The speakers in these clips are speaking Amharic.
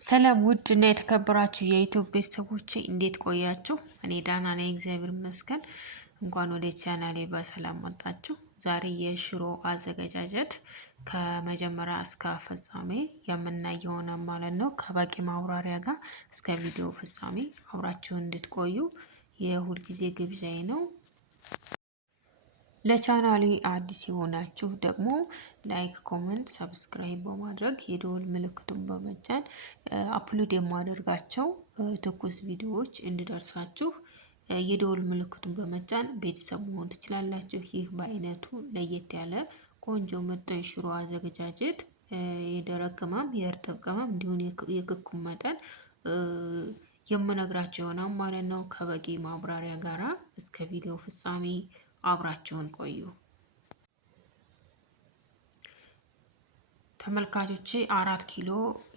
ሰላም ውድ እና የተከበራችሁ የዩቲዩብ ቤተሰቦቼ እንዴት ቆያችሁ? እኔ ዳና ነኝ፣ እግዚአብሔር ይመስገን። እንኳን ወደ ቻናሌ በሰላም መጣችሁ። ዛሬ የሽሮ አዘገጃጀት ከመጀመሪያ እስከ ፍጻሜ የምናየው ይሆናል ማለት ነው። ከበቂ ማብራሪያ ጋር እስከ ቪዲዮ ፍጻሜ አብራችሁን እንድትቆዩ የሁልጊዜ ግብዣዬ ነው። ለቻናሌ አዲስ የሆናችሁ ደግሞ ላይክ፣ ኮመንት፣ ሰብስክራይብ በማድረግ የደወል ምልክቱን በመጫን አፕሎድ የማደርጋቸው ትኩስ ቪዲዮዎች እንዲደርሳችሁ የደወል ምልክቱን በመጫን ቤተሰብ መሆን ትችላላችሁ። ይህ በአይነቱ ለየት ያለ ቆንጆ ምጥን ሽሮ አዘገጃጀት የደረቅ ቅመም፣ የእርጥብ ቅመም እንዲሁም የክኩን መጠን የምነግራቸው ይሆናል ማለት ነው። ከበቂ ማብራሪያ ጋራ እስከ ቪዲዮ ፍጻሜ አብራቸውን ቆዩ። ተመልካቾቼ 4 ኪሎ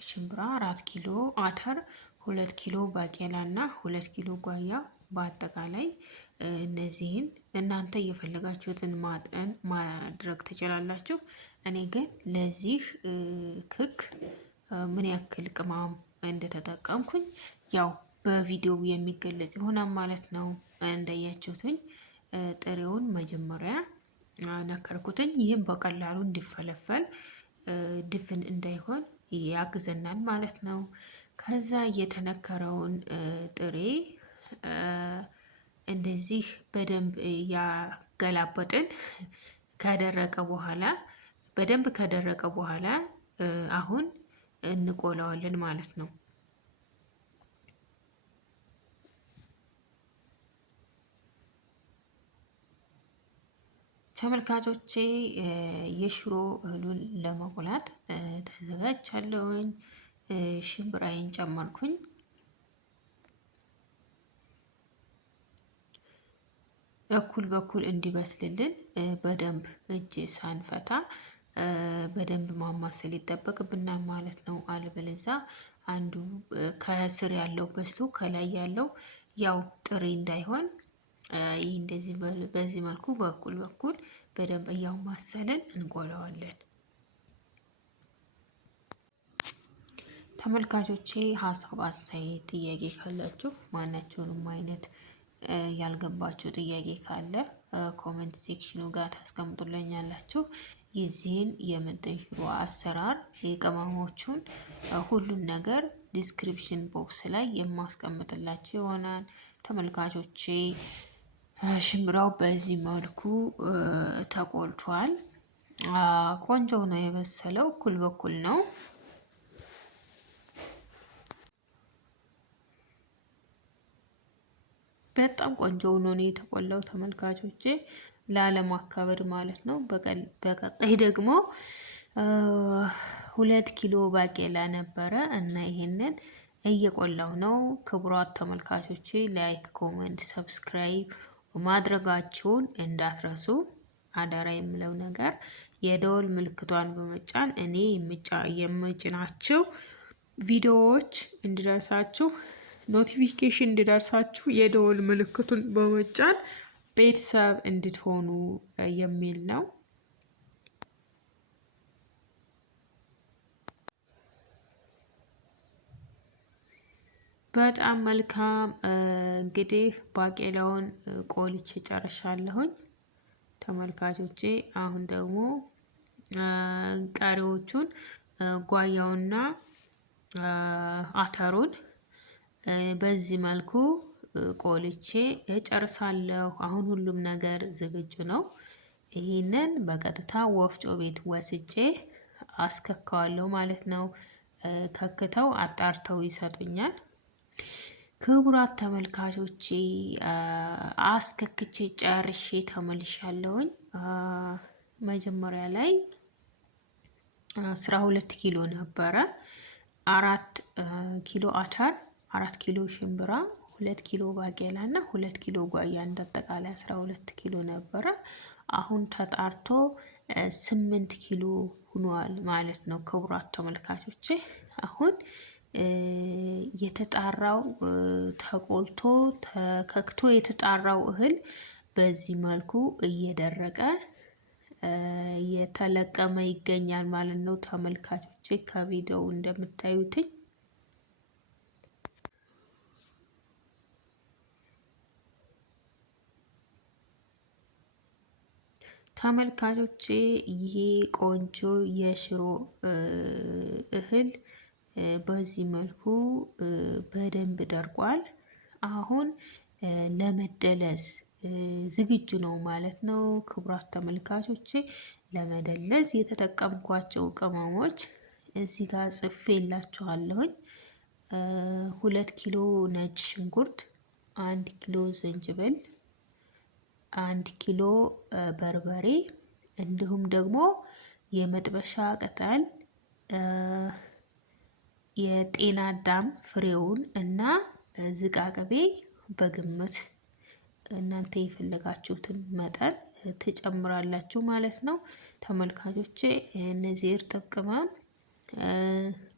ሽምብራ፣ 4 ኪሎ አተር፣ 2 ኪሎ ባቄላ እና 2 ኪሎ ጓያ በአጠቃላይ እነዚህን እናንተ እየፈለጋችሁትን ማጠን ማድረግ ትችላላችሁ። እኔ ግን ለዚህ ክክ ምን ያክል ቅመም እንደተጠቀምኩኝ ያው በቪዲዮ የሚገለጽ ይሆናል ማለት ነው። እንዳያችሁትኝ ጥሬውን መጀመሪያ ነከርኩትኝ። ይህም በቀላሉ እንዲፈለፈል ድፍን እንዳይሆን ያግዘናል ማለት ነው። ከዛ የተነከረውን ጥሬ እንደዚህ በደንብ ያገላበጥን ከደረቀ በኋላ በደንብ ከደረቀ በኋላ አሁን እንቆላዋለን ማለት ነው። ተመልካቾቼ የሽሮ እህሉን ለመቁላት ተዘጋጅቻለሁኝ። ሽምብራዬን ጨመርኩኝ። እኩል በኩል እንዲበስልልን በደንብ እጅ ሳንፈታ በደንብ ማማሰል ይጠበቅብናል ማለት ነው። አለበለዛ አንዱ ከስር ያለው በስሎ ከላይ ያለው ያው ጥሬ እንዳይሆን ይህ እንደዚህ በዚህ መልኩ በኩል በኩል በደንብ እያማሰልን እንቆላዋለን። ተመልካቾቼ ሀሳብ፣ አስተያየት፣ ጥያቄ ካላችሁ ማናቸውንም አይነት ያልገባችሁ ጥያቄ ካለ ኮሜንት ሴክሽኑ ጋር ታስቀምጡልኛላችሁ። የዚህን የምጥን ሽሮ አሰራር የቅመሞቹን ሁሉን ነገር ዲስክሪፕሽን ቦክስ ላይ የማስቀምጥላችሁ ይሆናል። ተመልካቾቼ ሽምብራው በዚህ መልኩ ተቆልቷል። ቆንጆ ነው የበሰለው፣ እኩል በኩል ነው። በጣም ቆንጆ ሆኖ ነው የተቆላው ተመልካቾቼ፣ ላለማካበድ ማለት ነው። በቀጣይ ደግሞ 2 ኪሎ ባቄላ ነበረ እና ይሄንን እየቆላው ነው። ክቡራት ተመልካቾቼ ላይክ፣ ኮሜንት፣ ሰብስክራይብ ማድረጋችሁን እንዳትረሱ አደራ የምለው ነገር የደወል ምልክቷን በመጫን እኔ የምጭናቸው ቪዲዮዎች እንዲደርሳችሁ ኖቲፊኬሽን እንዲደርሳችሁ የደወል ምልክቱን በመጫን ቤተሰብ እንድትሆኑ የሚል ነው። በጣም መልካም። እንግዲህ ባቄላውን ቆልቼ ጨርሻለሁኝ ተመልካቾቼ። አሁን ደግሞ ቀሪዎቹን ጓያውና አተሩን በዚህ መልኩ ቆልቼ እጨርሳለሁ። አሁን ሁሉም ነገር ዝግጁ ነው። ይህንን በቀጥታ ወፍጮ ቤት ወስጄ አስከካዋለሁ ማለት ነው። ከክተው አጣርተው ይሰጡኛል። ክቡራት ተመልካቾቼ አስከክቼ ጨርሼ ተመልሻለሁኝ። መጀመሪያ ላይ 12 ኪሎ ነበረ። 4 ኪሎ አተር፣ 4 ኪሎ ሽምብራ፣ 2 ኪሎ ባቄላ እና 2 ኪሎ ጓያ እንዳጠቃላይ 12 ኪሎ ነበረ። አሁን ተጣርቶ 8 ኪሎ ሆኗል ማለት ነው። ክቡራት ተመልካቾቼ አሁን የተጣራው ተቆልቶ ተከክቶ የተጣራው እህል በዚህ መልኩ እየደረቀ እየተለቀመ ይገኛል ማለት ነው። ተመልካቾቼ ከቪዲዮው እንደምታዩትኝ ተመልካቾቼ ይሄ ቆንጆ የሽሮ እህል በዚህ መልኩ በደንብ ደርቋል። አሁን ለመደለዝ ዝግጁ ነው ማለት ነው። ክቡራት ተመልካቾቼ ለመደለዝ የተጠቀምኳቸው ቅመሞች እዚህ ጋር ጽፌላችኋለሁኝ። 2 ኪሎ ነጭ ሽንኩርት፣ 1 ኪሎ ዝንጅብል፣ 1 ኪሎ በርበሬ እንዲሁም ደግሞ የመጥበሻ ቅጠል፣ የጤና አዳም ፍሬውን እና ዝቃቅቤ በግምት እናንተ የፈለጋችሁትን መጠን ትጨምራላችሁ ማለት ነው። ተመልካቾቼ እነዚህ እርጥብ ቅመም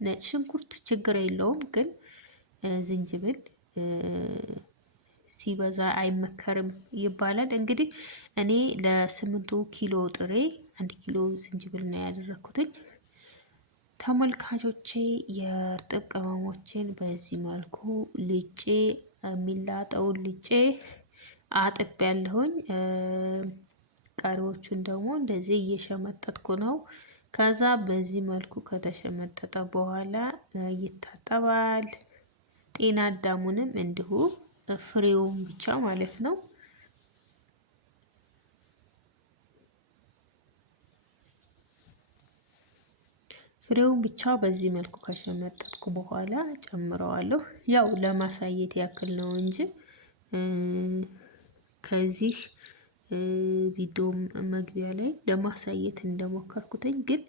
ነጭ ሽንኩርት ችግር የለውም፣ ግን ዝንጅብል ሲበዛ አይመከርም ይባላል። እንግዲህ እኔ ለ8 ኪሎ ጥሬ 1 ኪሎ ዝንጅብል ነው ያደረኩትኝ። ተመልካቾቼ የእርጥብ ቅመሞችን በዚህ መልኩ ልጬ የሚላጠውን ልጬ አጥቤ ያለሁኝ። ቀሪዎቹን ደግሞ እንደዚህ እየሸመጠጥኩ ነው። ከዛ በዚህ መልኩ ከተሸመጠጠ በኋላ ይታጠባል። ጤና አዳሙንም እንዲሁ ፍሬውን ብቻ ማለት ነው። ፍሬውን ብቻ በዚህ መልኩ ከሸመጠጥኩ በኋላ ጨምረዋለሁ። ያው ለማሳየት ያክል ነው እንጂ ከዚህ ቪዲዮም መግቢያ ላይ ለማሳየት እንደሞከርኩትኝ ግን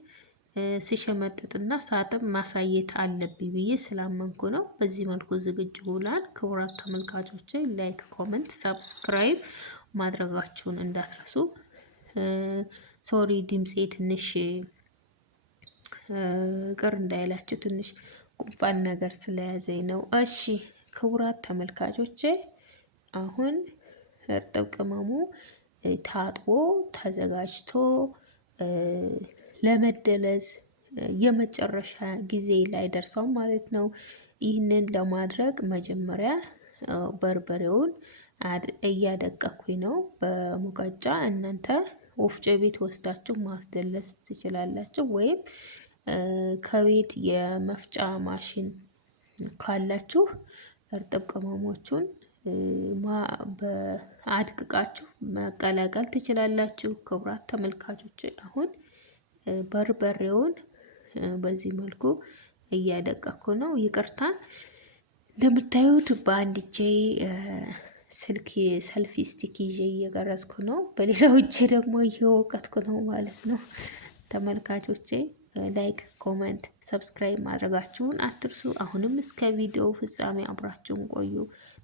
ስሸመጥጥና ሳጥብ ማሳየት አለብኝ ብዬ ስላመንኩ ነው። በዚህ መልኩ ዝግጁ ብሏል። ክቡራት ተመልካቾቼ ላይክ፣ ኮመንት፣ ሰብስክራይብ ማድረጋችሁን እንዳትረሱ። ሶሪ ድምፄ ትንሽ ቅር እንዳይላችሁ ትንሽ ጉንፋን ነገር ስለያዘኝ ነው። እሺ ክቡራት ተመልካቾቼ አሁን እርጥብ ቅመሙ ታጥቦ ተዘጋጅቶ ለመደለዝ የመጨረሻ ጊዜ ላይ ደርሷል ማለት ነው። ይህንን ለማድረግ መጀመሪያ በርበሬውን እያደቀኩኝ ነው በሙቀጫ። እናንተ ወፍጮ ቤት ወስዳችሁ ማስደለስ ትችላላችሁ፣ ወይም ከቤት የመፍጫ ማሽን ካላችሁ እርጥብ ቅመሞቹን አድቅቃችሁ መቀላቀል ትችላላችሁ። ክቡራት ተመልካቾች አሁን በርበሬውን በዚህ መልኩ እያደቀኩ ነው። ይቅርታ እንደምታዩት በአንድ እጄ ስልክ ሰልፊ ስቲክ ይዤ እየቀረጽኩ ነው፣ በሌላው እጄ ደግሞ እየወቀጥኩ ነው ማለት ነው። ተመልካቾቼ ላይክ፣ ኮመንት፣ ሰብስክራይብ ማድረጋችሁን አትርሱ። አሁንም እስከ ቪዲዮ ፍጻሜ አብራችሁን ቆዩ።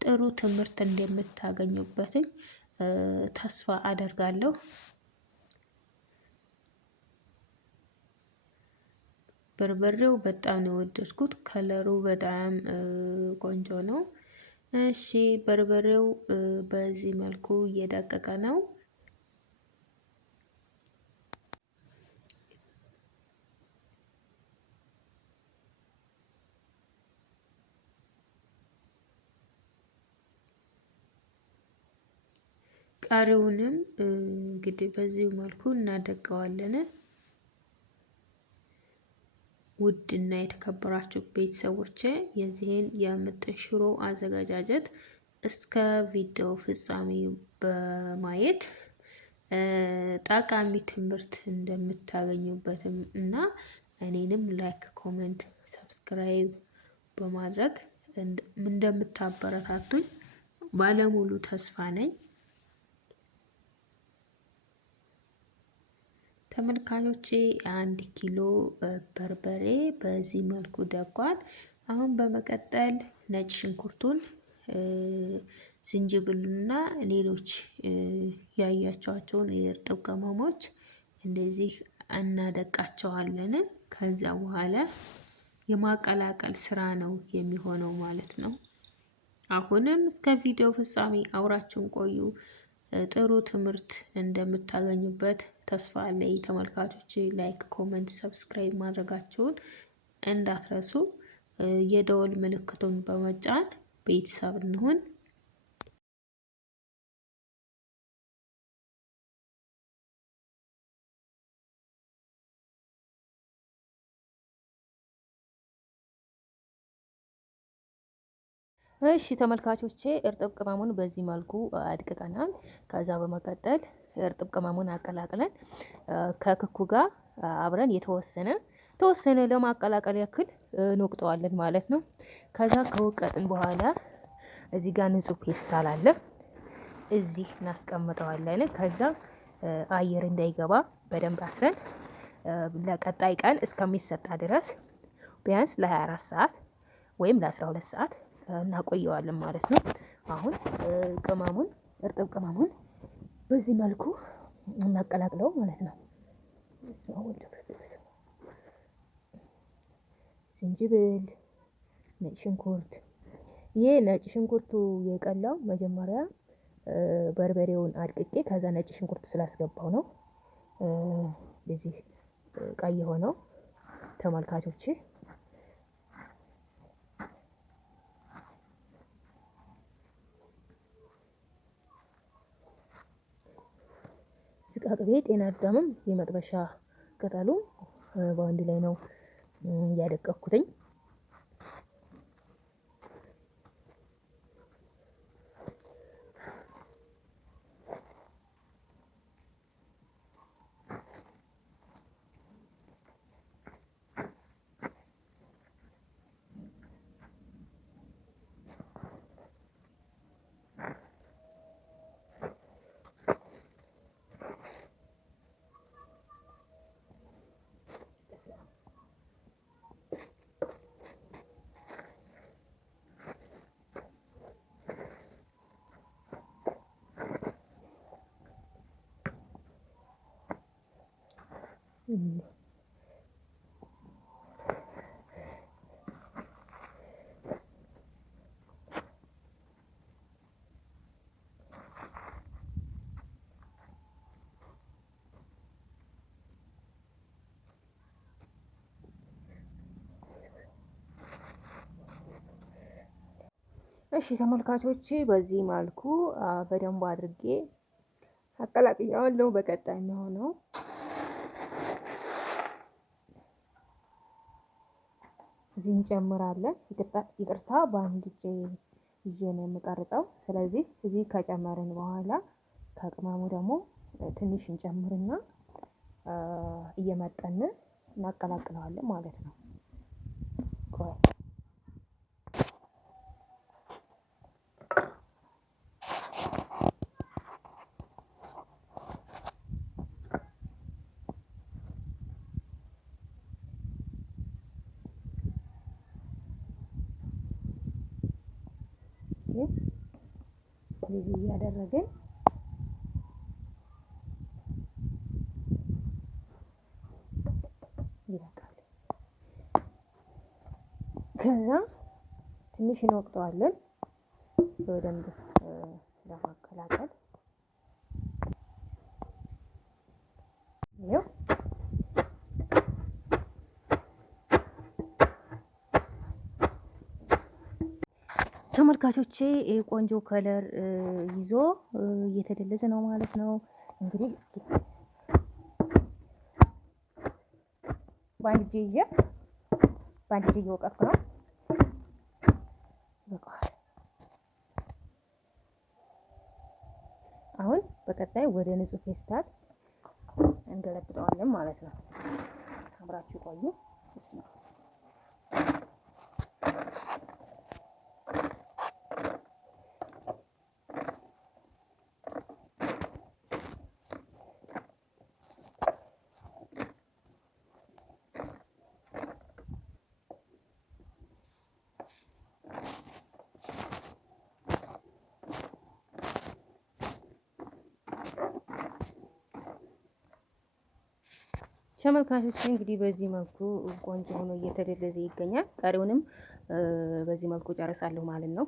ጥሩ ትምህርት እንደምታገኙበትኝ ተስፋ አደርጋለሁ። በርበሬው በጣም ነው የወደድኩት። ከለሩ በጣም ቆንጆ ነው። እሺ በርበሬው በዚህ መልኩ እየደቀቀ ነው። ቃሪውንም እንግዲህ በዚህ መልኩ እናደቀዋለን። ውድ እና የተከበራችሁ ቤተሰቦቼ የዚህን የምጥን ሽሮ አዘገጃጀት እስከ ቪዲዮ ፍጻሜ በማየት ጠቃሚ ትምህርት እንደምታገኙበትም እና እኔንም ላይክ፣ ኮሜንት፣ ሰብስክራይብ በማድረግ እንደምታበረታቱኝ ባለሙሉ ተስፋ ነኝ። ተመልካቾቼ 1 ኪሎ በርበሬ በዚህ መልኩ ደቋል። አሁን በመቀጠል ነጭ ሽንኩርቱን፣ ዝንጅብሉና ሌሎች ያያቸዋቸውን የእርጥብ ቅመሞች እንደዚህ እናደቃቸዋለን። ከዛ በኋላ የማቀላቀል ስራ ነው የሚሆነው ማለት ነው። አሁንም እስከ ቪዲዮ ፍጻሜ አብራችሁን ቆዩ። ጥሩ ትምህርት እንደምታገኙበት ተስፋ አለኝ ተመልካቾች። ላይክ፣ ኮመንት፣ ሰብስክራይብ ማድረጋችሁን እንዳትረሱ። የደወል ምልክቱን በመጫን ቤተሰብ እንሁን። እሺ ተመልካቾቼ እርጥብ ቅመሙን በዚህ መልኩ አድቅቀናል። ከዛ በመቀጠል እርጥብ ቅመሙን አቀላቅለን ከክኩ ጋር አብረን ተወሰነ ለማቀላቀል ያክል እንወቅጠዋለን ማለት ነው። ከዛ ከወቀጥን በኋላ እዚህ ጋር ንጹህ ፔስታል አለ፣ እዚህ እናስቀምጠዋለን። ከዛ አየር እንዳይገባ በደንብ አስረን ለቀጣይ ቀን እስከሚሰጣ ድረስ ቢያንስ ለ24 ሰዓት ወይም ለ12 ሰዓት እናቆየዋለን ማለት ነው። አሁን እርጥብ ቅመሙን በዚህ መልኩ እናቀላቅለው ማለት ነው። ዝንጅብል፣ ነጭ ሽንኩርት። ይሄ ነጭ ሽንኩርቱ የቀላው መጀመሪያ በርበሬውን አድቅቄ ከዛ ነጭ ሽንኩርት ስላስገባው ነው እዚህ ቀይ የሆነው ተመልካቾቼ። ዝቃቅቤ፣ ጤና አዳምም የመጥበሻ ቅጠሉ በአንድ ላይ ነው ያደቀኩትኝ። እሺ ተመልካቾቼ በዚህ መልኩ በደንብ አድርጌ አቀላቅያለሁ። በቀጣይ የሚሆነው እዚህ እንጨምራለን። ይቅርታ በአንድ እጄ ይዤ ነው የምቀርጸው። ስለዚህ እዚህ ከጨመርን በኋላ ከቅመሙ ደግሞ ትንሽ እንጨምርና እየመጠን እናቀላቅለዋለን ማለት ነው። እንደዚህ እያደረግን ይበቃል። ከዛ ትንሽ እንወቅጠዋለን በደንብ ለማቀላቀል። ይኸው ተመልካቾቼ ቆንጆ ከለር ይዞ እየተደለዘ ነው ማለት ነው። እንግዲህ እስኪ በአንድ እጄ እየወቀጥኩ ነው። አሁን በቀጣይ ወደ ንጹህ ፌስታል እንገለብጠዋለን ማለት ነው። አብራችሁ ቆዩ። ተመልካቾች እንግዲህ በዚህ መልኩ ቆንጆ ሆኖ እየተደለዘ ይገኛል። ቀሪውንም በዚህ መልኩ ጨርሳለሁ ማለት ነው።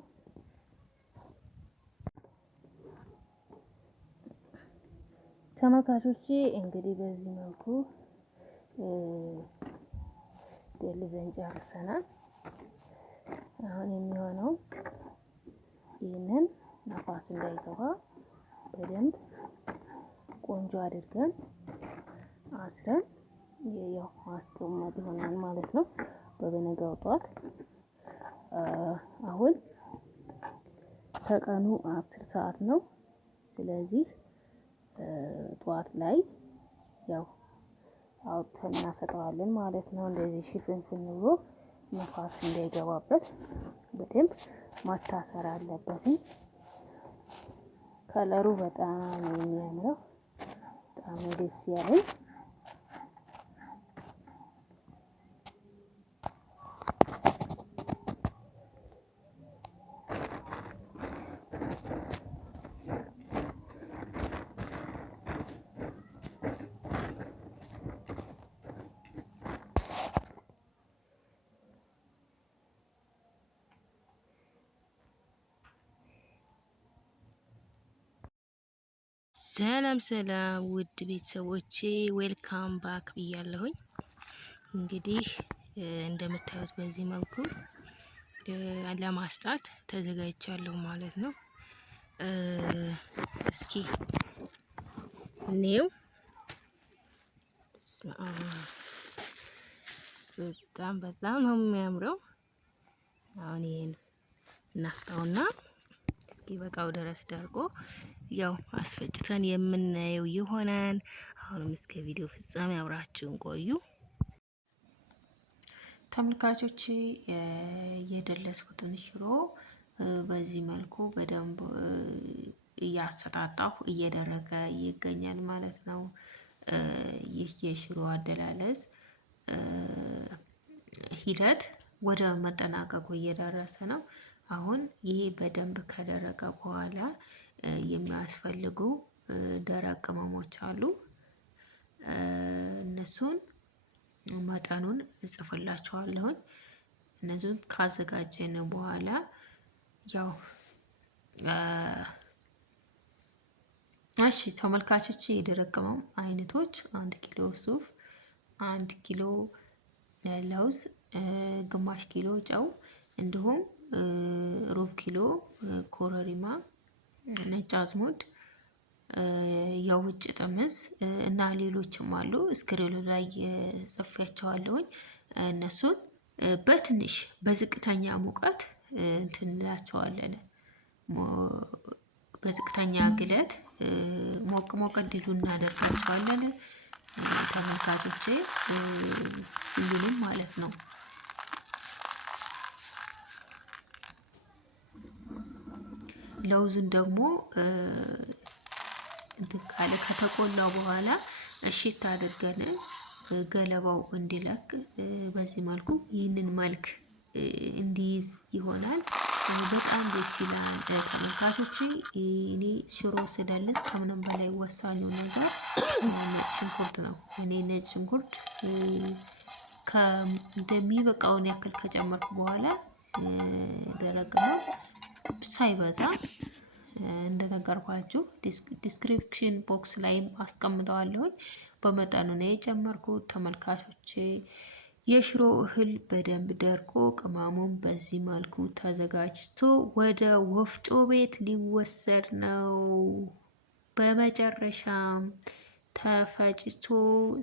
ተመልካቾቼ እንግዲህ በዚህ መልኩ ደልዘን ጨርሰናል። አሁን የሚሆነው ይህንን ነፋስ እንዳይገባ በደንብ ቆንጆ አድርገን አስረን ያው ማስቀመጥ ይሆናል ማለት ነው። በበነጋው ጧት አሁን ከቀኑ 10 ሰዓት ነው። ስለዚህ ጠዋት ላይ ያው አውጥተን እናሰጠዋለን ማለት ነው። እንደዚህ ሽፍንፍን ብሎ ነፋስ እንዳይገባበት በደንብ ማታሰር አለበት። ከለሩ በጣም የሚያምረው በጣም ደስ ያለኝ ሰላም ሰላም ውድ ቤተሰቦቼ ዌልካም ባክ ብያለሁኝ። እንግዲህ እንደምታዩት በዚህ መልኩ ለማስጣት ተዘጋጅቻለሁ ማለት ነው። እስኪ እኔው በጣም ነው የሚያምረው። አሁን ይሄን እናስታውና እስኪ በቃው ድረስ ደርቆ ያው አስፈጭተን የምናየው ይሆናል። አሁንም እስከ ቪዲዮ ፍጻሜ አብራችሁን ቆዩ ተመልካቾች። የደለስኩትን ሽሮ በዚህ መልኩ በደንብ እያሰጣጣሁ እየደረቀ ይገኛል ማለት ነው። ይህ የሽሮ አደላለስ ሂደት ወደ መጠናቀቁ እየደረሰ ነው። አሁን ይሄ በደንብ ከደረቀ በኋላ የሚያስፈልጉ ደረቅ ቅመሞች አሉ። እነሱን መጠኑን እጽፍላችኋለሁኝ። እነዚህን ካዘጋጀን በኋላ ያው እሺ ተመልካቾች የደረቅ ቅመም አይነቶች 1 ኪሎ ሱፍ፣ 1 ኪሎ ለውዝ፣ ግማሽ ኪሎ ጨው እንዲሁም ሩብ ኪሎ ኮረሪማ፣ ነጭ አዝሙድ፣ የውጭ ጥምዝ እና ሌሎችም አሉ። ስክሪኑ ላይ ጽፌያቸዋለሁኝ። እነሱን በትንሽ በዝቅተኛ ሙቀት እንትን እንላቸዋለን። በዝቅተኛ ግለት ሞቅ ሞቅ እንዲሉ እናደርጋቸዋለን። ተመልካቾቼ ሁሉንም ማለት ነው። ለውዙን ደግሞ እንትን ካለ ከተቆላው በኋላ እሽት አድርገን ገለባው እንዲለቅ በዚህ መልኩ ይህንን መልክ እንዲይዝ ይሆናል። በጣም ደስ ይላል ተመልካቾቼ። እኔ ሽሮ ስደልስ ከምንም በላይ ወሳኙ ነገር ነጭ ሽንኩርት ነው። እኔ ነጭ ሽንኩርት እንደሚበቃውን ያክል ከጨመርኩ በኋላ ደረቅ ነው ሳይበዛ እንደነገርኳችሁ ዲስክሪፕሽን ቦክስ ላይም አስቀምጠዋለሁኝ። በመጠኑ ነው የጨመርኩት ተመልካቾቼ። የሽሮ እህል በደንብ ደርቆ ቅመሙን በዚህ መልኩ ተዘጋጅቶ ወደ ወፍጮ ቤት ሊወሰድ ነው። በመጨረሻም ተፈጭቶ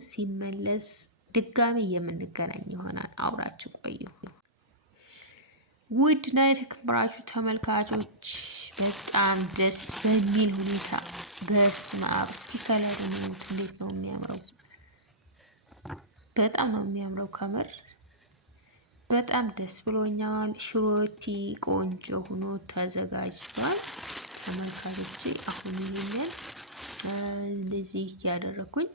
ሲመለስ ድጋሚ የምንገናኝ ይሆናል። አብራችሁ ቆዩ። ውድና የተከበራችሁ ተመልካቾች በጣም ደስ በሚል ሁኔታ በስመ አብ እስኪ ከለሩ እንዴት ነው የሚያምረው! በጣም ነው የሚያምረው። ከምር በጣም ደስ ብሎኛል። ሽሮቲ ቆንጆ ሆኖ ተዘጋጅቷል። ተመልካቾቼ አሁን ይሄንን እንደዚህ ያደረኩኝ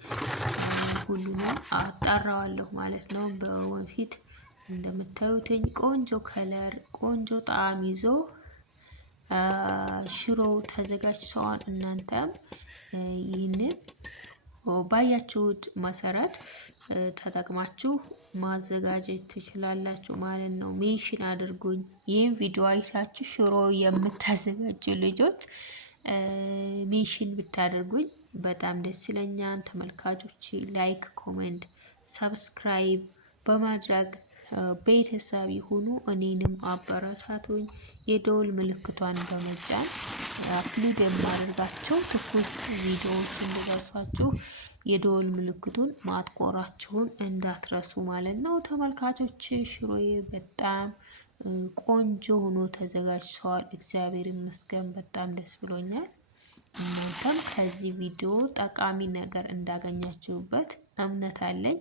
ሁሉንም አጣራዋለሁ ማለት ነው በወንፊት። እንደምታዩትኝ ቆንጆ ከለር ቆንጆ ጣዕም ይዞ ሽሮው ተዘጋጅቷል። እናንተም ይህንን ባያችሁት መሰረት ተጠቅማችሁ ማዘጋጀት ትችላላችሁ ማለት ነው። ሜንሽን አድርጉኝ። ይህን ቪዲዮ አይታችሁ ሽሮ የምታዘጋጁ ልጆች ሜንሽን ብታደርጉኝ በጣም ደስ ይለኛል። ተመልካቾች ላይክ፣ ኮሜንት፣ ሰብስክራይብ በማድረግ ቤተሰብ ይሁኑ። እኔንም አበረታቱኝ። የደወል ምልክቷን በመጫን አፕሎድ የማደርጋቸው ትኩስ ቪዲዮዎች እንዲደርሷችሁ የደወል ምልክቱን ማጥቆራችሁን እንዳትረሱ ማለት ነው። ተመልካቾች ሽሮዬ በጣም ቆንጆ ሆኖ ተዘጋጅቷል። እግዚአብሔር ይመስገን በጣም ደስ ብሎኛል። እናንተም ከዚህ ቪዲዮ ጠቃሚ ነገር እንዳገኛችሁበት እምነት አለኝ።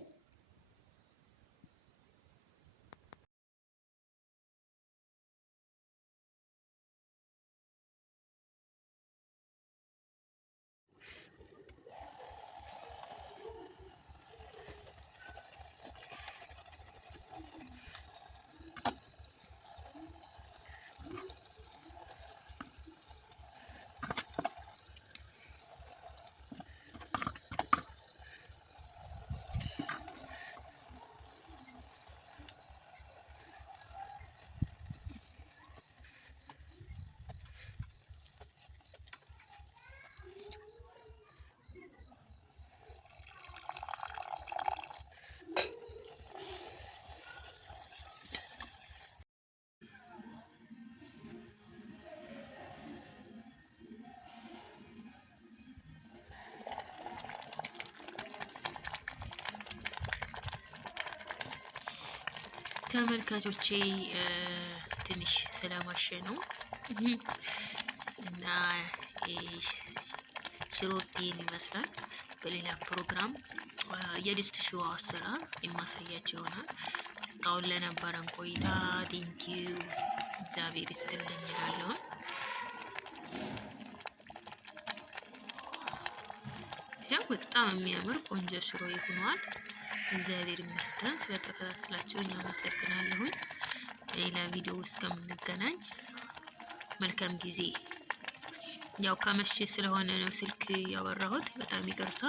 ተመልካቾቼ ትንሽ ስለማሸ ነው እና ሽሮቴን ይመስላል። በሌላ ፕሮግራም የድስት ሽሮ አሰራር የማሳያችሁ ይሆናል። እስካሁን ለነበረን ቆይታ ቴንኪው እግዚአብሔር ይስጥልኝ እላለሁ። ያው በጣም የሚያምር ቆንጆ ሽሮ ይሆናል። እግዚአብሔር ይመስገን። ስለተከታተላችሁኝ አመሰግናለሁኝ። ሌላ ቪዲዮ እስከምንገናኝ መልካም ጊዜ። ያው ከመቼ ስለሆነ ነው ስልክ ያወራሁት፣ በጣም ይቅርታ።